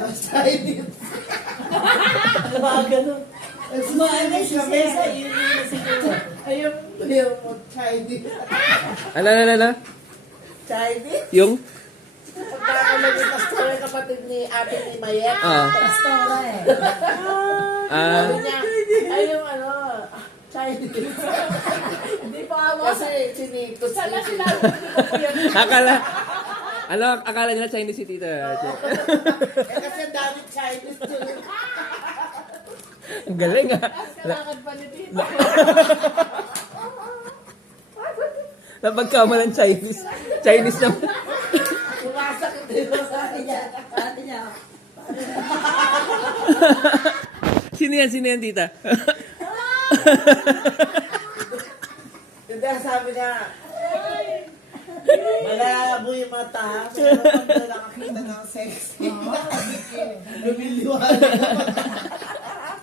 ng Chinese. Ano ba ganun? Sumaanay si Cesa, yun yung siguro. Ayun yung Chinese. Ala. Chinese? Yung? Pagkakalagay na story kapatid ni ate ni Mayet. Pastora eh. Sabi niya, ay yung ano, Chinese. Hindi pa ako. Kasi sinikos Sana niya. sila. Akala nila Chinese si tita. Kasi ang dami Chinese doon. Ang galing ah. Kalakad pa ni Tito. Napagkamalan Chinese. Chinese naman. Sumasakit dito sa akin niya. Ate niya. Sino yan tita? Hindi, sabi niya, malabo yung mata. Meron kang nakakita ng sexy. Lumiliwanag.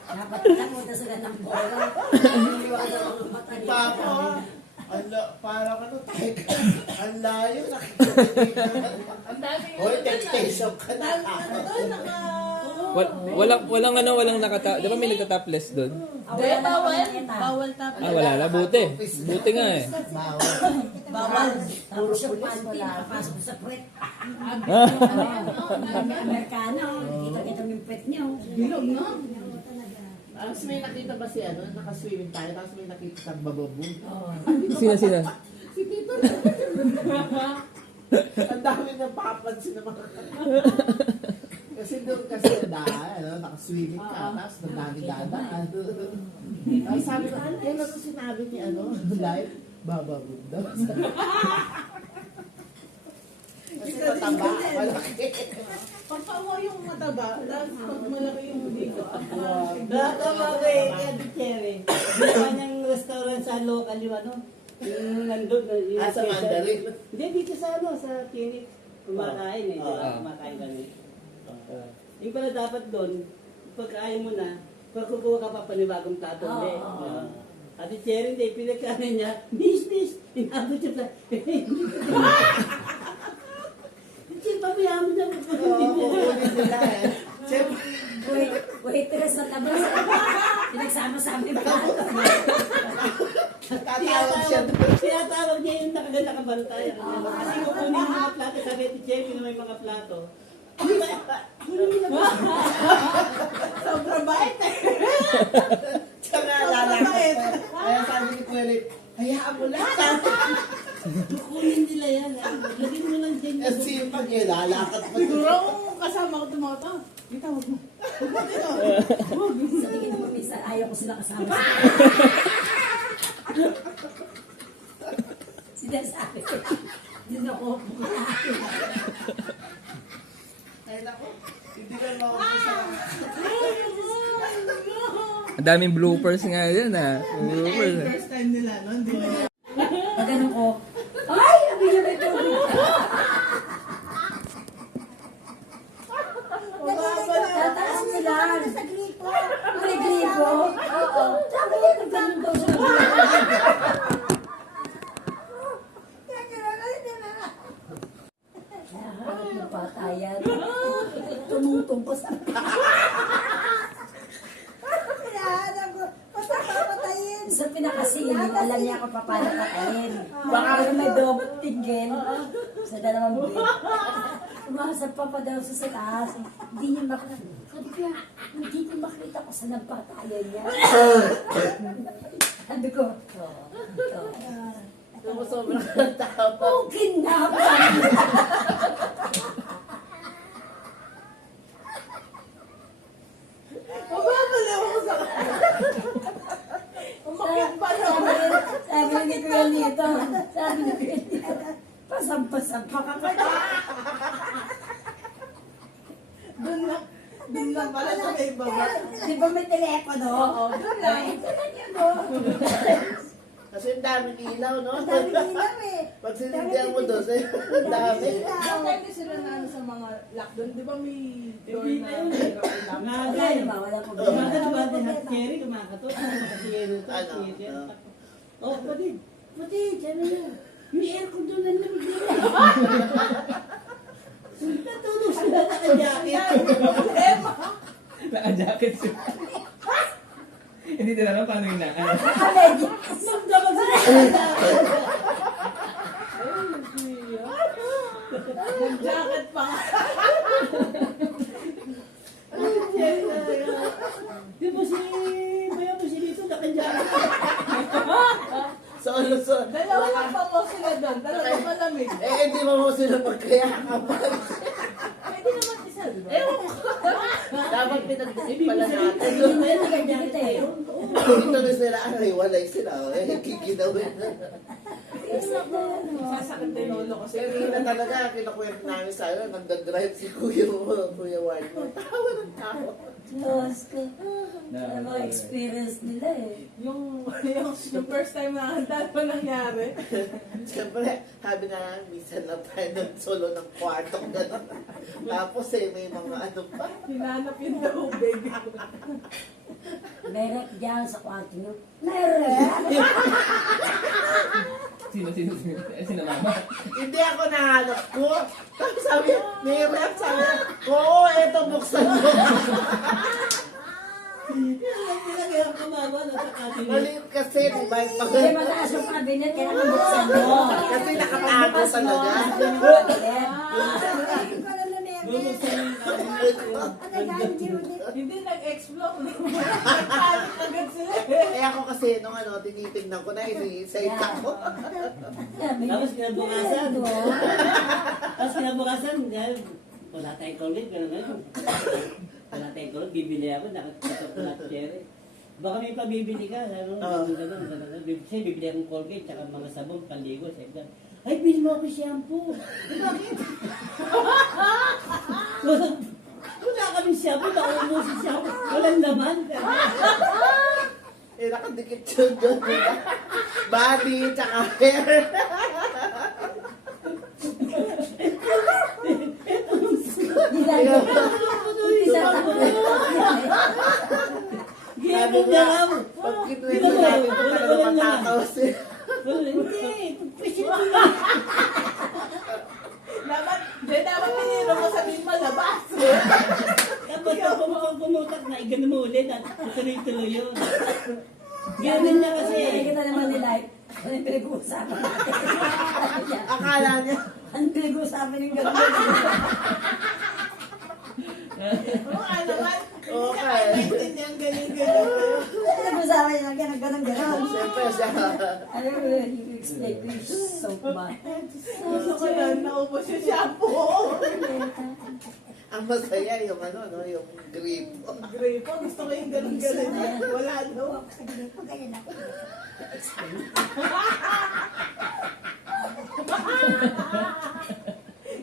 Dapat lang mo sa ganang bola. Papa, parang ano, ang layo. Ang dami Hoy, temptation ka na. Walang nakata. Di ba may nagta-topless doon? Hindi, bawal. Bawal tapos. Wala na. Buti. Buti nga eh. Bawal. Tapos yung panty, nakapasok sa puwet. Amerikano, kita yung puwet niyo. Bilog, no? Tapos may nakita ba si ano, nakaswimming tayo, tapos may nakita sa bababong. Sino? Si Tito. Ang dami na papansin ng mga kasi doon kasi ano, nakaswimming ka, tapos ang dami dadaan. Ay, sabi ko, yan ako sinabi ni ano, live, bababong daw. Kasi mataba, malaki. Pagpawa yung mataba, tapos pag malaki yung dito. Nakakamaga eh, kaya di Cherry. Ginawa niyang restaurant sa local yung ano. Yung nandun. Sa Mandarin. Hindi, dito sa ano, sa clinic. Kumakain eh, di ba? Kumakain kami. Yung pala dapat doon, pagkain mo na, pagkukuha ka pa panibagong plato. Hindi. Ate Cherry, hindi, pinagkain niya, miss, inabot siya pala. Hindi, pabayaan mo na. Kukunin nila eh. Siyempre, Waitress sa labas. Pinagsama-sama yung plato. tatawag siya. Tinatawag niya yung nakaganda ka bantay. Kasi kukunin yung mga plato, sabi ati Cherry na may mga plato. Sobrang bait eh. Tsaka lalakad pa. Kaya sabi ni Kuya Rick, hayaan mo lang. Kukunin nila yan. Lagyan mo lang dyan. Kasi pag lalakad pa. Siguro kung kasama ko tumata. Itawag mo. Sa tingin mo minsan, ayaw ko sila kasama. Sinasabi ko. Yun ako. Ay nako, hindi ka maubos sa Ang daming bloopers nga yan ah. Bloopers. First time nila, no? Hindi nila. Pag ganun ko, ay, sabi niya na ito. Tataas nila. Sa gripo. May gripo? Oo. Sabi niya, nagganun daw siya. Harap ng patayan. Tumutong pa sa... Sa pinakasiling, alam niya ako pa paano patayin. Baka may double tingin sa dalawang bed. Umasap pa pa daw sa taas. Hindi niya makita. Sabi ko, hindi niya makita ko sa nagpatayan niya. Sabi ko, ito. Sobrang tao pa. Okay na ba? Mababaliw ako sa umakit pa Sabi ni Kuya Lito, sabi ni Kuya Lito, pasampa-sampa ka pa. Doon lang pala sa may baba. Di ba may telepono? Oo, doon lang. Ito na niya, no? Kasi ang daming ilaw, no? Ang dami ilaw eh. Pag sinigyan mo doon, ang dami. Pwede sila na ano sa mga lockdown. Di ba may door na Wala naman, wala po. Kumakato ba din at Cherry? Kumakato? Kasi yun ito. Ano? Oh, kapatid. Pati, dyan na yun. May aircon doon na naman. Natulog sila sa jacket. jacket suit. Hindi nila alam paano yung naan. Nagdamag sa Nag-jacket pa nga. Di ba si Baya mo si Lito nakandyan? So, ano, so, Dalawa lang pa mo sila doon. Talagang malamig. hindi mo sila magkayakapan. Pwede naman isa, di ba? Dapat pinag-isip Ibig pala sabihin, natin. yun na yun, nakandyan tayo. Dito na sila, walay sila. Kikinawin. Sasakit na yung lolo ko Kasi na talaga, kinakwento namin sa iyo, nagdadrive si Kuya Ward. Tawa ng tawa. Diyos ko. Ano ba experience nila eh. Yung first time na handa pa nangyari. Siyempre, sabi na, minsan lang tayo nag-solo ng kwarto. Gano'n. Tapos may mga ano pa. Hinanap yung tubig. Meron dyan sa kwarto nyo. Meron! Sino mama? Hindi ako nahanap ko. Tapos sabi, may rep, sabi, oo, eto, buksan mo. Pinagayang kumama na sa katin. Maliit kasi, di ba? Kasi mataas yung cabinet, kailangan buksan mo. Kasi nakatago talaga. Hindi nag-explode. Nagpanik agad sila eh. Eh ako kasi, nung tinitignan ko na, isa-isa ako. Tapos kinabukasan. Tapos kinabukasan, wala tayong Colgate, gano'n. Wala tayong Colgate, bibili ako, nakatapat ko natin cherry. Baka may pabibili ka, gano'n. Siya, bibili akong Colgate, tsaka mga sabon, panligo, sabi ka, ay, bili mo ako shampoo. Bakit? Wala kami shampoo, nakuha si shampoo. Walang laman. Nakadikit yun doon. Body, tsaka hair. Sabi ko lang. Pag kitwento namin, ito talaga matatawa sila. Hindi, pagpwisin ko Dapat piniro mo sabihin mo labas. Tapos pag pumutak na, igano mo ulit at tuloy-tuloy yun. Ganun na kasi. Kita naman nila, ano yung pinag-uusapan natin? Akala niya, Ano pinag-uusapan yung gano'n? Oo, naman. Oo, Hindi ka kaya. maintindihan ganyan-ganyan. Pinag-uusapan yung gano'n. siyempre siya. Ano yung explain ko yung soap ba? Gusto ko lang naubos yung shampoo. Ang masaya yung yung grip. Grape. Gusto ko yung ganun-ganun. Wala daw.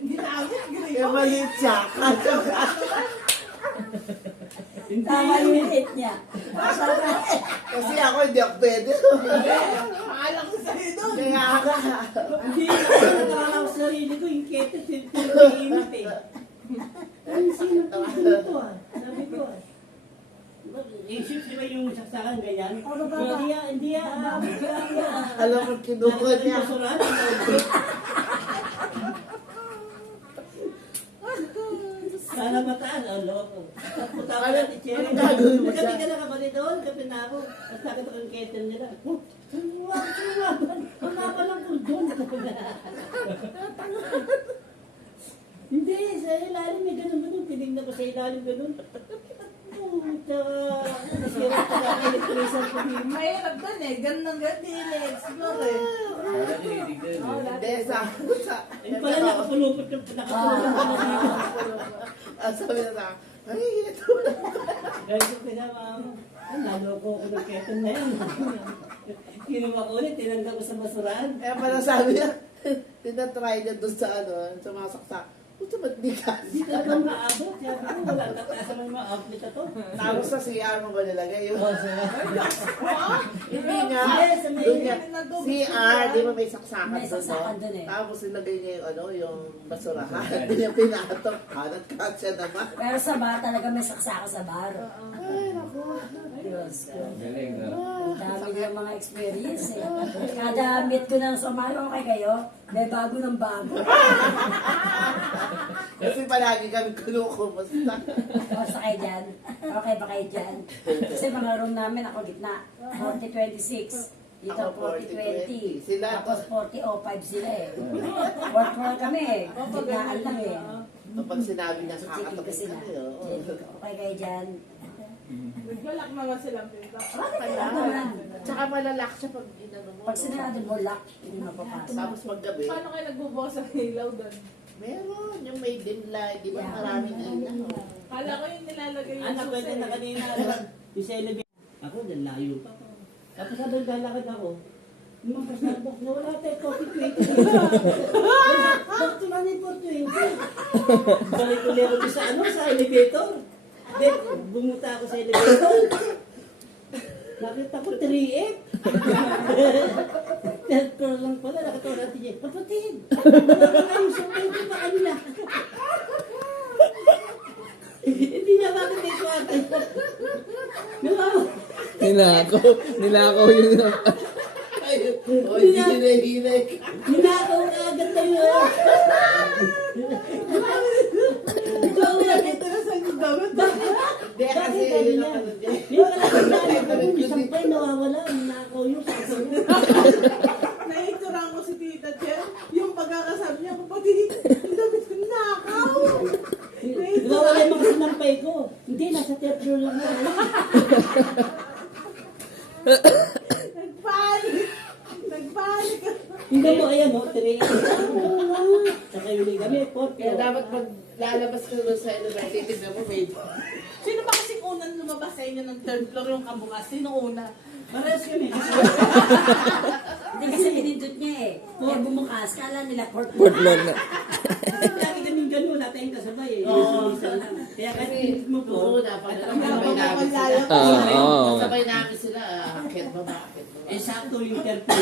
Ginamit, grape. Yung maliit siya. Tama yung hit niya. Kasi ako hindi ako pwede. Akala ko sa'yo doon. Kaya nga. Hindi ako nakakawak sa sarili ko, yung keto, tinag-iinit eh. Ay, sino po dito ah? Sabi ko ah. Isip di ba yung saksakan ganyan? Hindi ah. Alam mo, kinuha niya. Sana mataan, ang loko. Puta ka Ano- natin, Cherry. ano gagawin mo Kapi siya? ka na kapatid doon, kapi na ako. At nakita ko yung kettle nila. Wala pa lang po doon. Hindi, sa ilalim may ganun ba doon? Tinignan ko sa ilalim ganun. Puta. Nasira ko sa electrician ko din. Mahirap doon eh. Ganun ang ganun. Hindi na-explore eh. Oo, Hindi, dati. sa... Yung pala nakapulupot yung nakapulupot pa na dito. Sabi na sa ay, ito na. Dahil ko pinama mo. Ay, naloko ko ng kettle na yan. Kinuha ko ulit, tinanda ko sa basurahan. Kaya pala sabi niya, tinatry niya doon sa sa mga saksak. Ito ba't di ka? Hindi talaga maabot. Sabi ko, wala tataas naman yung mga outlet na to. Tapos sa CR mo ba nilagay yun? Oh, so, Hindi nga. Yes, may- Doon nga. CR, di ba may saksakan May saksakan doon eh. Tapos nilagay niya yung basurahan. Doon niya pinatok. Hanat siya naman. Pero sa bar talaga may saksaka sa bar. Ay, naku. Diyos ko. Galing, no? Dami ng mga experience eh. Kada meet ko ng Somalo, okay kayo? May bago ng bago. Kasi palagi kami kinukumusta. Kamusta kayo dyan? Okay ba kayo dyan? Kasi mga room namin, ako gitna. 40-26. Dito Ako 40-20. 40-20. Sila- Tapos 40-05 sila eh. Work kami eh. Gitnaan lang eh. Kapag sinabi niya, Chichikin ko kakatabi sila. kami. Oo. Okay kayo dyan? Nagbalak naman silang pinto. naman. Tsaka malalak siya pag inano mo. Pag sinado mo lock, hindi mapapasok. Tapos paggabi, Paano kayo nagbubukas ng ilaw doon? meron yung may dim light. Di ba Yeah. maraming ilaw? Kala ko yung nilalagay yung Anak, kwento na kanina. Yung sa elevator. Ako, dyan layo pa ako. Tapos habang lalakad ako, yung mga Starbucks na wala tayo coffee 20. Bakit naman yung 420? Balik ulit ako sa sa elevator. Then, bumunta ako sa elevator. Nakita ko 3F. Third floor lang pala, nakita ko natin yun. Kapatid! Wala kayo sa pwede pa kanila. Hindi niya bakit ito ata. Nilakaw yun. O, hindi hinay-hinay ka. Ninakaw na agad tayo. Ikaw na Ito na sa inyong damit. Hindi, kasi sabi yun niya? ang ano niya. Hindi ko alam kung isang pa nawawala. Ninakaw yung sasaw niya. Naiturang ko si Tita Chen. Yung pagkakasabi niya, kapatid, yung damit ko nakaw. Nawawala yung mga sinampay ko. Hindi, nasa third floor lang na. Nagpanik. Nagpanik. Hindi mo, ayan o, 3 Saka yung ligami, 4 Kaya dapat pag lalabas ka doon sa elevator, titignan mo, may Sino ba kasing unang lumabas sa inyo ng third floor yung kabukas? Sino una? Parehas kami. Hindi kasi pinindot niya eh. Kaya bumukas, kala nila court Portland na. Lagi kaming gano'n, wala tayong kasabay eh. Isa lang. Kaya kasi mo po, una, pag Habang nasabay namin malayo. sila. Oo. Nasabay namin sila, akit ba ba? Akit ba ba? eh sakto yung third floor